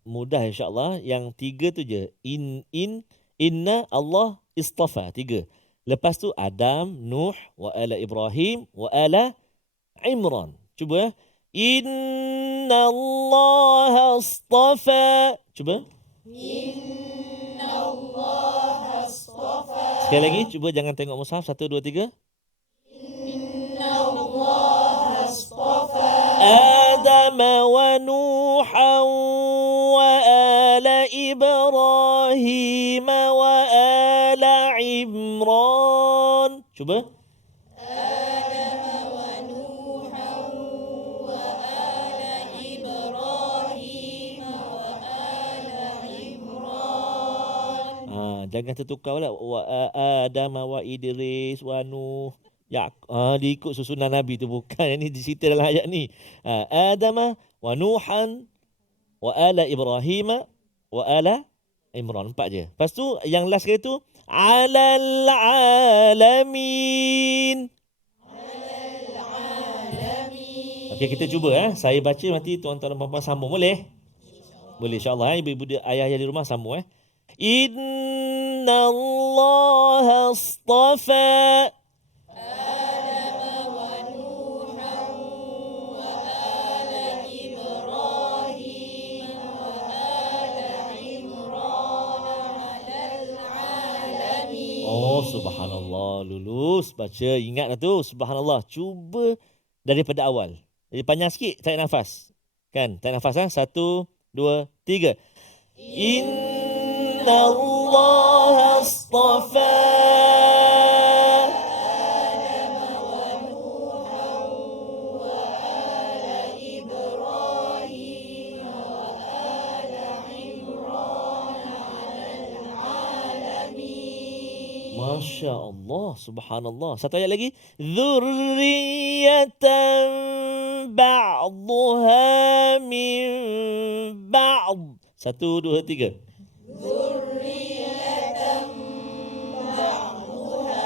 Mudah insya-Allah. Yang tiga tu je. Inna Allah istafa. Tiga. Lepas tu Adam, Nuh, wa ala Ibrahim, wa ala Imran. Cuba ya. Inna Allah astafa. Cuba. Inna Allah astafa Sekali lagi. Cuba jangan tengok mushaf. 1, 2, 3. Inna Allah astafa Adam wa Nuhan wa ala Ibrahim wa ala Imran. Cuba. Adam wa Nuhan wa ala Ibrahim wa ala Imran. Jangan tertukar pula. Wa Adam wa Idris wa Nuh. Ya, diikut susunan Nabi tu, bukan ini cerita dalam ayat ni. Adam wa Nuhan wa ala Ibrahim wa ala Imran. 4 je. Lepas tu yang last kali tu alal alamin. Okey, kita cuba Saya baca, nanti tuan-tuan dan puan-puan sambung. Boleh? Boleh, insya-Allah. Ibu-ibu ayah yang di rumah sambung. Inna Allah astafa Adam wa Nuhan wa ala Ibrahim wa ala Imran alal alamin. Subhanallah. Lulus. Baca. Ingat tu. Subhanallah. Cuba daripada awal. Jadi panjang sikit. Tarik nafas. Kan? Tarik nafas. 1, 2, 3. Inna Allah astafa Adam wa Nuhan wa ala Ibrahim wa ala Imran alal alamin. Masya Allah. Subhanallah. Satu ayat lagi. Dzurriyatan ba'duha min ba'd. 1, 2, 3. Dzurriyyatan ba'duha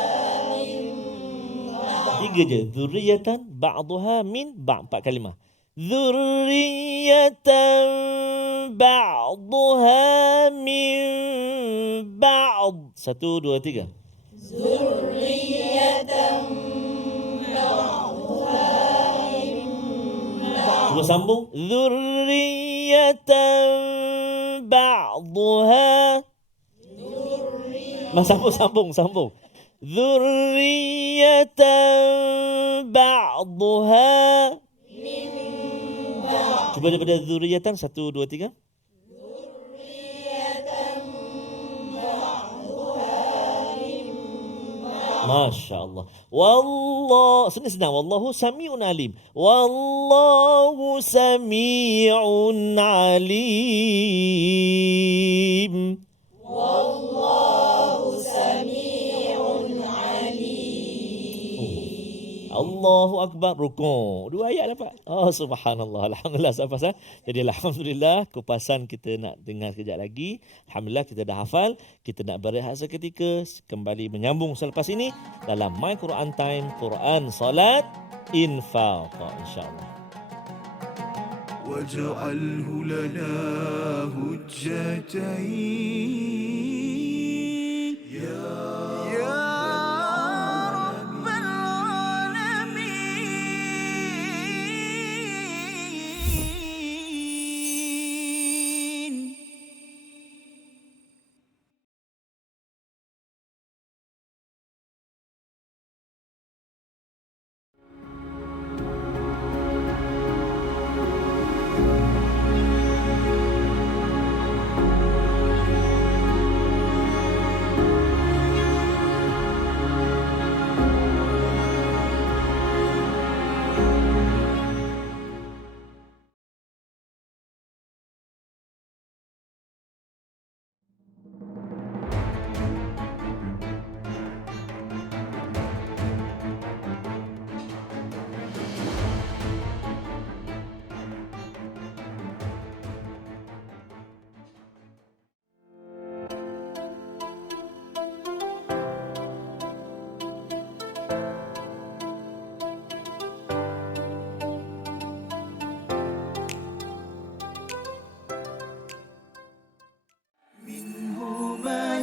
min ba'd. 3 je. Dzurriyatan ba'duha min ba'd. 4 kalimah. Dzurriyatan ba'duha min ba'd. 1, 2, 3. Dzurriyyatan ba'duha min ba'd. Cuba sambung. Dzurriyatan ba'duha. Sambung. Dzurriyatan ba'duha. Cuba daripada zuriyatan 1 2 3. Masya Allah. Wallah, senang. Wallahu sami'un alim. Wallahu sami'un alim. Wallahu sami'un alim. Allahu Akbar, rukuk. 2 ayat dapat. Oh, subhanallah. Alhamdulillah, sahabat. Jadi alhamdulillah, kupasan kita nak dengar sekejap lagi. Alhamdulillah kita dah hafal. Kita nak berehat seketika, kembali menyambung selepas ini dalam My Quran Time, Quran, Salat, Infaq, insya-Allah. واجعله لنا هجتين يا رب العالمين.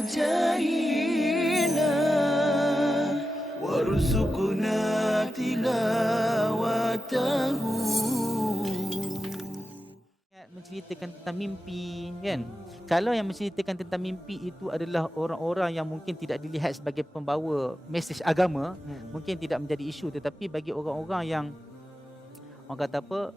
جاهنا وارزقنا تلاوته. Menceritakan tentang mimpi, kan? Kalau yang menceritakan tentang mimpi itu adalah orang-orang yang mungkin tidak dilihat sebagai pembawa mesej agama, mungkin tidak menjadi isu, tetapi bagi orang-orang yang orang kata apa,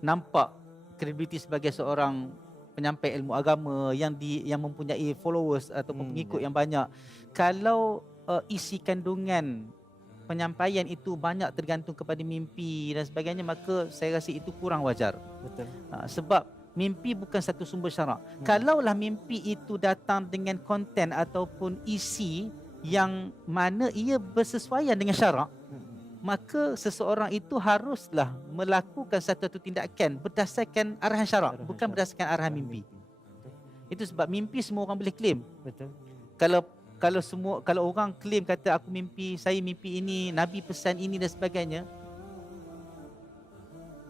nampak kredibiliti sebagai seorang penyampai ilmu agama yang mempunyai followers ataupun pengikut yang banyak, kalau isi kandungan penyampaian itu banyak tergantung kepada mimpi dan sebagainya, maka saya rasa itu kurang wajar. Betul. Sebab mimpi bukan satu sumber syarak. Kalaulah mimpi itu datang dengan konten ataupun isi yang mana ia bersesuaian dengan syarak, maka seseorang itu haruslah melakukan satu tindakan berdasarkan arahan syarak, bukan berdasarkan arahan mimpi. Itu sebab mimpi semua orang boleh claim. Betul. Kalau orang claim kata aku mimpi, saya mimpi ini, Nabi pesan ini dan sebagainya,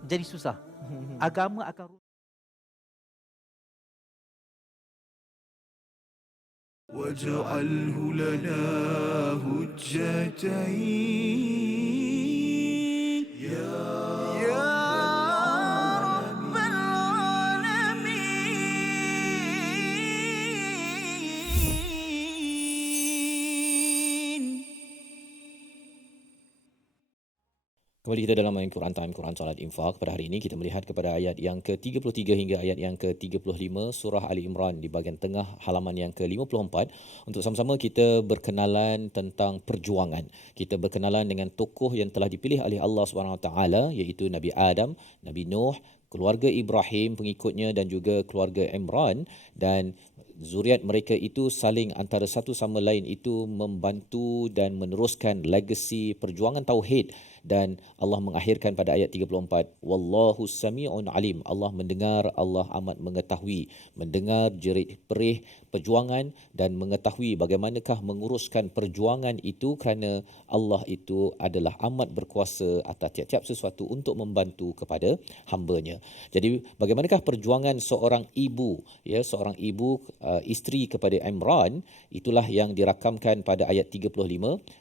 jadi susah. Agama akan واجعله لنا هجتين يا رب العالمين. Kembali kita dalam Quran Time, Quran Salat Infaq. Pada hari ini kita melihat kepada ayat yang ke-33 hingga ayat yang ke-35 surah Ali Imran di bahagian tengah halaman yang ke-54. Untuk sama-sama kita berkenalan tentang perjuangan. Kita berkenalan dengan tokoh yang telah dipilih oleh Allah SWT, iaitu Nabi Adam, Nabi Nuh, keluarga Ibrahim, pengikutnya, dan juga keluarga Imran, dan zuriat mereka itu saling antara satu sama lain itu membantu dan meneruskan legasi perjuangan tauhid. Dan Allah mengakhirkan pada ayat 34, Wallahu sami'un alim. Allah mendengar, Allah amat mengetahui. Mendengar jerit perih perjuangan dan mengetahui bagaimanakah menguruskan perjuangan itu, kerana Allah itu adalah amat berkuasa atas tiap-tiap sesuatu untuk membantu kepada hamba-Nya. Jadi bagaimanakah perjuangan seorang ibu, seorang ibu isteri kepada Imran, itulah yang dirakamkan pada ayat 35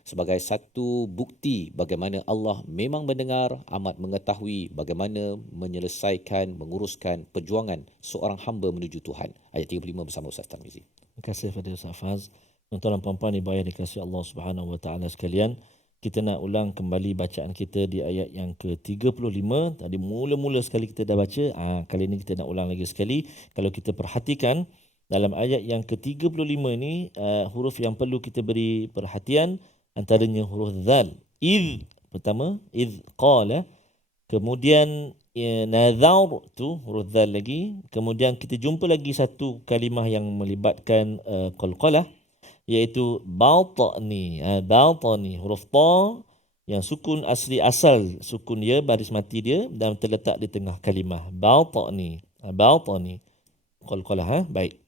sebagai satu bukti bagaimana Allah memang mendengar, amat mengetahui bagaimana menyelesaikan, menguruskan perjuangan seorang hamba menuju Tuhan. Ayat 35 bersama Ustaz Tarmizi. Terima kasih kepada Ustaz Faz. Tuan-tuan dan puan-puan ibu ayah dikasihi Allah Subhanahu wa taala sekalian, kita nak ulang kembali bacaan kita di ayat yang ke-35. Tadi mula-mula sekali kita dah baca. Kali ini kita nak ulang lagi sekali. Kalau kita perhatikan dalam ayat yang ke-35 ni, huruf yang perlu kita beri perhatian antaranya huruf zal. Iz pertama, iz qala. Kemudian nazar tu huruf zal lagi. Kemudian kita jumpa lagi satu kalimah yang melibatkan qalqalah, iaitu batni. Batni huruf ta yang sukun asli asal sukun dia, baris mati dia dan terletak di tengah kalimah. Batni. Batni. Qalqalah. Baik.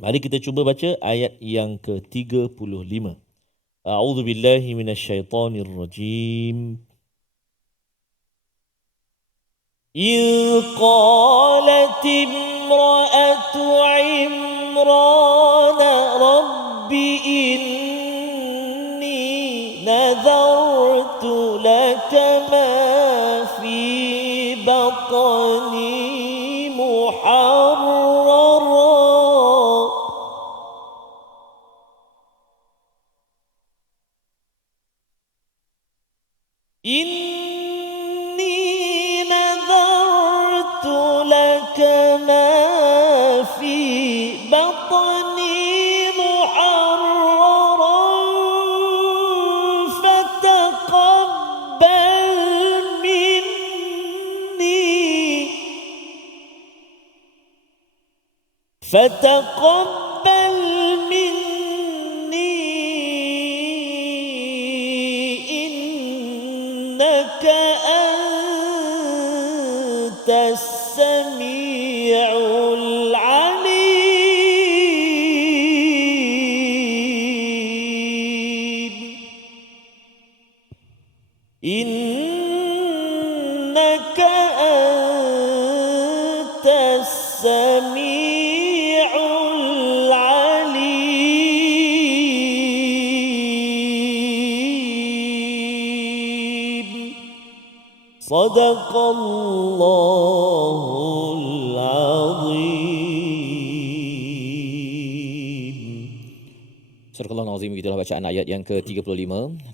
Mari kita cuba baca ayat yang ke-35. A'udzu billahi minasyaitonir rajim. إذ قالت امرأة عمران رب إني نذرت لك ما في بطني محررا ما في بطني محررا فتقبل مني إنك أنت السميع العليم إنك أنت السميع العليم صدق الله العظيم. Surah Al-Azim, itulah bacaan ayat yang ke-35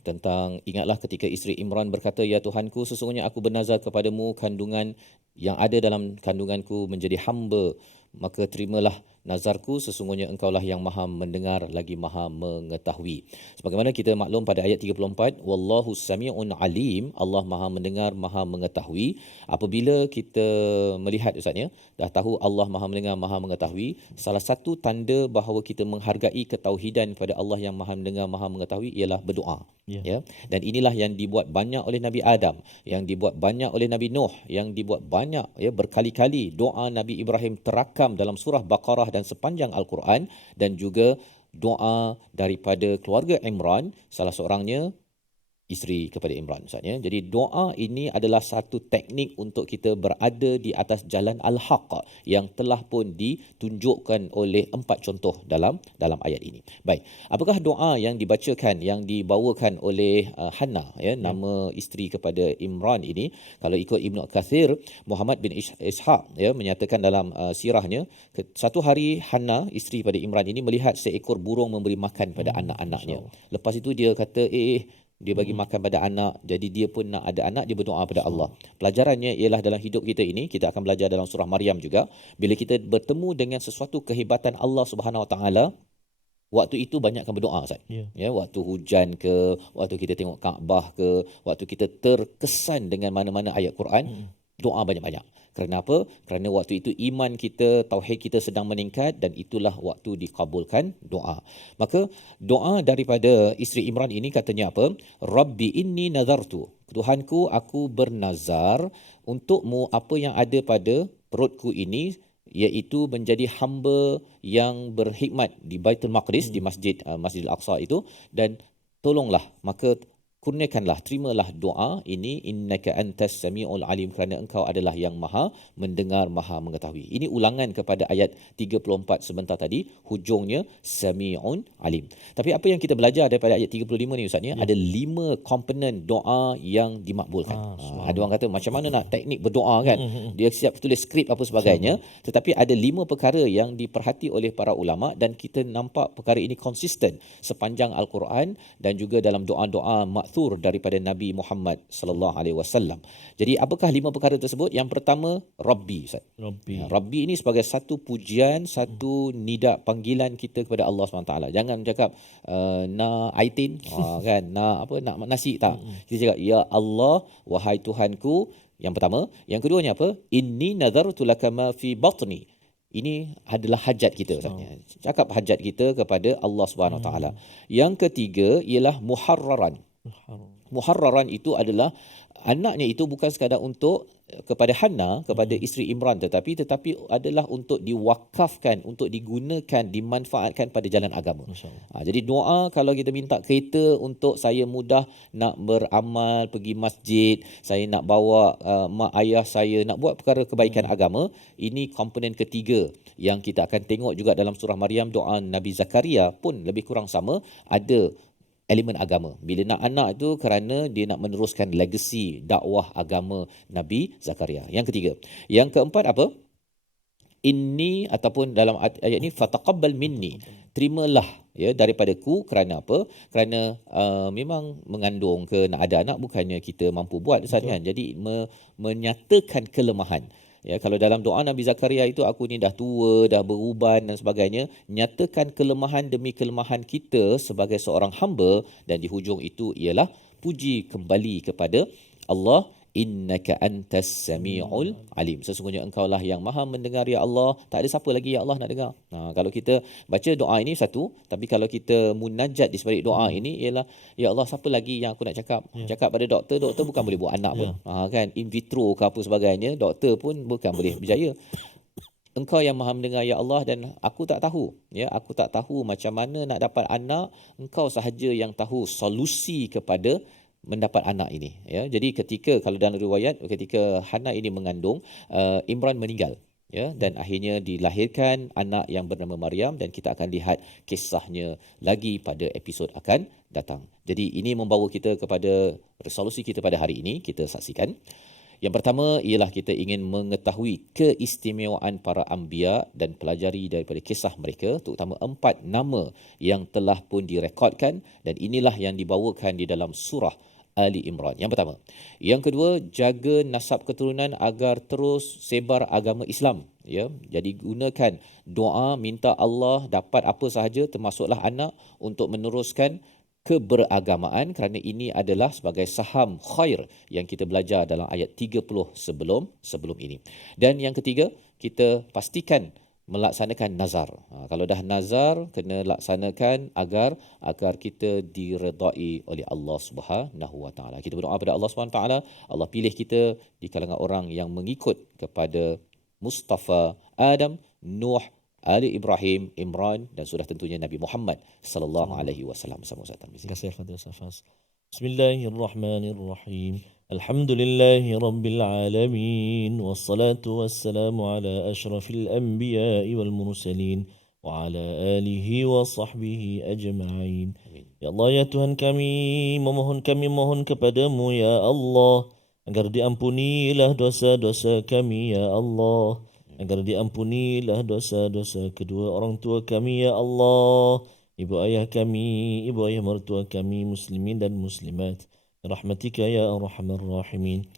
tentang ingatlah ketika isteri Imran berkata, ya Tuhanku, sesungguhnya aku bernazar kepadamu kandungan yang ada dalam kandunganku menjadi hamba, maka terimalah nazarku, sesungguhnya engkaulah yang maha mendengar lagi maha mengetahui. Sebagaimana kita maklum pada ayat 34, wallahu sami'un alim, Allah maha mendengar maha mengetahui. Apabila kita melihat Ustaz ya, dah tahu Allah maha mendengar maha mengetahui, salah satu tanda bahawa kita menghargai ketauhidan pada Allah yang maha mendengar maha mengetahui ialah berdoa. Ya. Dan inilah yang dibuat banyak oleh Nabi Adam, yang dibuat banyak oleh Nabi Nuh, yang dibuat banyak ya, berkali-kali doa Nabi Ibrahim terakam dalam surah Baqarah dan sepanjang Al-Quran, dan juga doa daripada keluarga Imran, salah seorangnya isteri kepada Imran Ustaz ya. Jadi doa ini adalah satu teknik untuk kita berada di atas jalan al-haq yang telah pun ditunjukkan oleh 4 contoh dalam ayat ini. Baik, apakah doa yang dibacakan, yang dibawakan oleh Hannah ya, nama isteri kepada Imran ini? Kalau ikut Ibnu Kathir, Muhammad bin Ishaq ya menyatakan dalam sirahnya, satu hari Hannah isteri pada Imran ini melihat seekor burung memberi makan pada anak-anaknya. Lepas itu dia kata dia bagi makan pada anak, jadi dia pun nak ada anak, dia berdoa pada Allah. Pelajarannya ialah dalam hidup kita ini, kita akan belajar dalam surah Maryam juga, bila kita bertemu dengan sesuatu kehebatan Allah Subhanahu Wa Taala, waktu itu banyakkan berdoa Ustaz. Ya, waktu hujan ke, waktu kita tengok Kaabah ke, waktu kita terkesan dengan mana-mana ayat Quran, doa banyak-banyak. Kerana apa? Kerana waktu itu iman kita, tauhid kita sedang meningkat, dan itulah waktu dikabulkan doa. Maka doa daripada isteri Imran ini katanya apa? Rabbi inni nazartu. Tuhanku, aku bernazar untukmu apa yang ada pada perutku ini, iaitu menjadi hamba yang berkhidmat di Baitul Maqdis, di Masjidil Aqsa itu, dan tolonglah, maka kurniakanlah, terimalah doa ini, innaka antas sami'ul alim, kerana engkau adalah yang maha mendengar, maha mengetahui. Ini ulangan kepada ayat 34 sebentar tadi, hujungnya sami'un alim. Tapi apa yang kita belajar daripada ayat 35 ni Ustaz ni, ada 5 komponen doa yang dimakbulkan. Ada orang kata macam mana nak teknik berdoa kan, dia siap tulis skrip apa sebagainya, tetapi ada 5 perkara yang diperhati oleh para ulama, dan kita nampak perkara ini konsisten sepanjang Al-Quran dan juga dalam doa-doa ma'thur daripada Nabi Muhammad sallallahu alaihi wasallam. Jadi apakah 5 perkara tersebut? Yang pertama, Rabbi, Ustaz. Rabbi ini sebagai satu pujian, satu nida panggilan kita kepada Allah SWT. Jangan cakap nak aitin, kan, nak nasi, tak. Kita cakap ya Allah, wahai Tuhanku. Yang pertama. Yang keduanya apa? Inni nadartu laka ma fi batni. Ini adalah hajat kita, cakap hajat kita kepada Allah Subhanahu Wa Taala. Yang ketiga ialah muharraran. Muharraran itu adalah anaknya itu bukan sekadar untuk kepada Hannah, kepada isteri Imran, tetapi adalah untuk diwakafkan, untuk digunakan, dimanfaatkan pada jalan agama. Jadi doa, kalau kita minta kereta untuk saya mudah nak beramal, pergi masjid, saya nak bawa mak ayah saya nak buat perkara kebaikan agama, ini komponen ketiga yang kita akan tengok juga dalam surah Maryam. Doa Nabi Zakaria pun lebih kurang sama, ada elemen agama. Bila nak anak itu kerana dia nak meneruskan legasi dakwah agama Nabi Zakaria. Yang ketiga. Yang keempat apa? Inni, ataupun dalam ayat ini, fataqabbal minni. Terimalah daripadaku. Kerana apa? Kerana memang mengandung ke nak ada anak bukannya kita mampu buat, Ustaz, kan? Jadi menyatakan kelemahan. Ya, kalau dalam doa Nabi Zakaria itu, aku ni dah tua, dah beruban dan sebagainya, nyatakan kelemahan demi kelemahan kita sebagai seorang hamba, dan di hujung itu ialah puji kembali kepada Allah. Innaka antas sami'ul alim. Sesungguhnya engkaulah yang maha mendengar, ya Allah. Tak ada siapa lagi, ya Allah, nak dengar. Kalau kita baca doa ini satu, tapi kalau kita munajat di sebalik doa ini ialah, ya Allah, siapa lagi yang aku nak cakap? Cakap pada doktor bukan boleh buat anak pun. Kan, in vitro ke apa sebagainya, doktor pun bukan boleh berjaya. Engkau yang maha mendengar, ya Allah, dan aku tak tahu. Aku tak tahu macam mana nak dapat anak. Engkau sahaja yang tahu solusi kepada mendapat anak ini. Jadi kalau dalam riwayat, ketika Hannah ini mengandung, Imran meninggal. Dan akhirnya dilahirkan anak yang bernama Maryam, dan kita akan lihat kisahnya lagi pada episod akan datang. Jadi ini membawa kita kepada resolusi kita pada hari ini. Kita saksikan. Yang pertama ialah kita ingin mengetahui keistimewaan para anbiya dan pelajari daripada kisah mereka, terutama 4 nama yang telah pun direkodkan, dan inilah yang dibawakan di dalam surah Ali Imran. Yang pertama. Yang kedua, jaga nasab keturunan agar terus sebar agama Islam. Jadi gunakan doa, minta Allah dapat apa sahaja, termasuklah anak, untuk meneruskan keberagamaan, kerana ini adalah sebagai saham khair yang kita belajar dalam ayat 30 sebelum ini. Dan yang ketiga, kita pastikan melaksanakan nazar. Kalau dah nazar, kena laksanakan agar kita diredai oleh Allah Subhanahu Wa Taala. Kita berdoa pada Allah Subhanahu Wa Taala, Allah pilih kita di kalangan orang yang mengikut kepada Mustafa, Adam, Nuh, Ali Ibrahim, Imran, dan sudah tentunya Nabi Muhammad sallallahu alaihi wasallam. Terima kasih Fadil Safas. Bismillahirrahmanirrahim. Alhamdulillahi Rabbil Alamin. Wassalatu wassalamu ala ashrafil anbiya'i wal mursalin. Wa ala alihi wa sahbihi ajma'in. Ya Allah, ya Tuhan kami mohon kepadamu, ya Allah, agar diampunilah dosa-dosa kami, ya Allah. Agar diampunilah dosa-dosa kedua orang tua kami, ya Allah. Ibu ayah kami, ibu ayah mertua kami, muslimin dan muslimat. Rahmatika ya arhamar rahimin.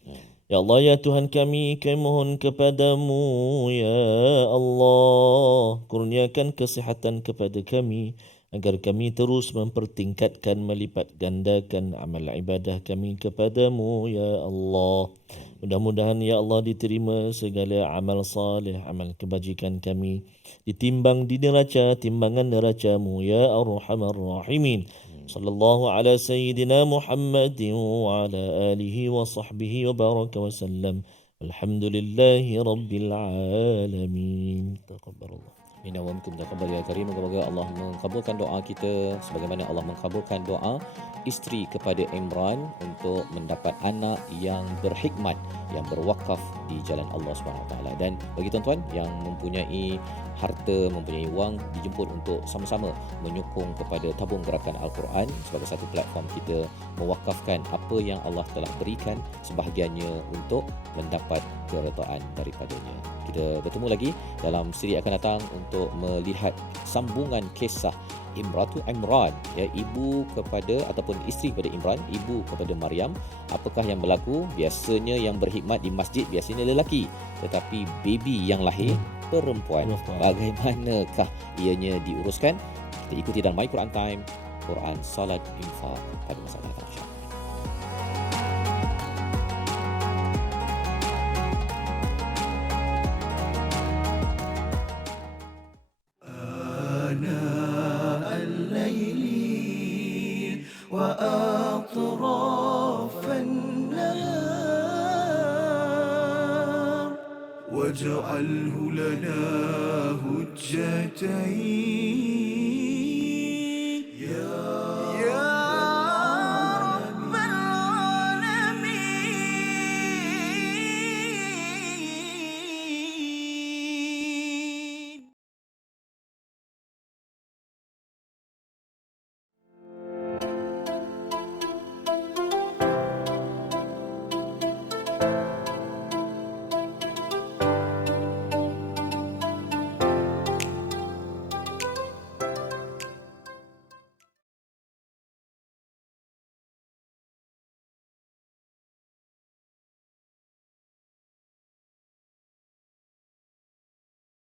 Ya Allah, ya Tuhan kami mohon kepadamu, ya Allah, kurniakan kesihatan kepada kami, agar kami terus mempertingkatkan, melipat gandakan amal ibadah kami kepadamu, ya Allah. Mudah-mudahan ya Allah diterima segala amal salih, amal kebajikan kami, ditimbang di neraca timbangan neracamu, ya arhamar rahimin. Sallallahu ala sayyidina Muhammadin wa ala alihi wa sahbihi wa baraka wa sallam. Alhamdulillahi rabbil alamin. Taqabbalallah. Inna wa minkum taqabbal ya karim. Semoga Allah mengabulkan doa kita sebagaimana Allah mengabulkan doa isteri kepada Imran untuk mendapat anak yang berhikmat, yang berwakaf di jalan Allah Subhanahu Wa Taala. Dan bagi tuan-tuan yang mempunyai harta, mempunyai wang, dijemput untuk sama-sama menyokong kepada tabung gerakan Al-Quran sebagai satu platform kita mewakafkan apa yang Allah telah berikan, sebahagiannya untuk mendapat keredaan daripadanya. Kita Kita bertemu lagi dalam siri akan datang untuk melihat sambungan kisah Imratu Imran, ya, ibu kepada ataupun isteri kepada Imran, ibu kepada Maryam. Apakah yang berlaku? Biasanya yang berkhidmat di masjid biasanya lelaki, tetapi baby yang lahir perempuan. Bagaimanakah ianya diuruskan? Kita ikuti dalam My Quran Time, Quran, Salat, Infak pada masa datang, insya-Allah. آناء الليل وأطراف النهار واجعله لنا هجتين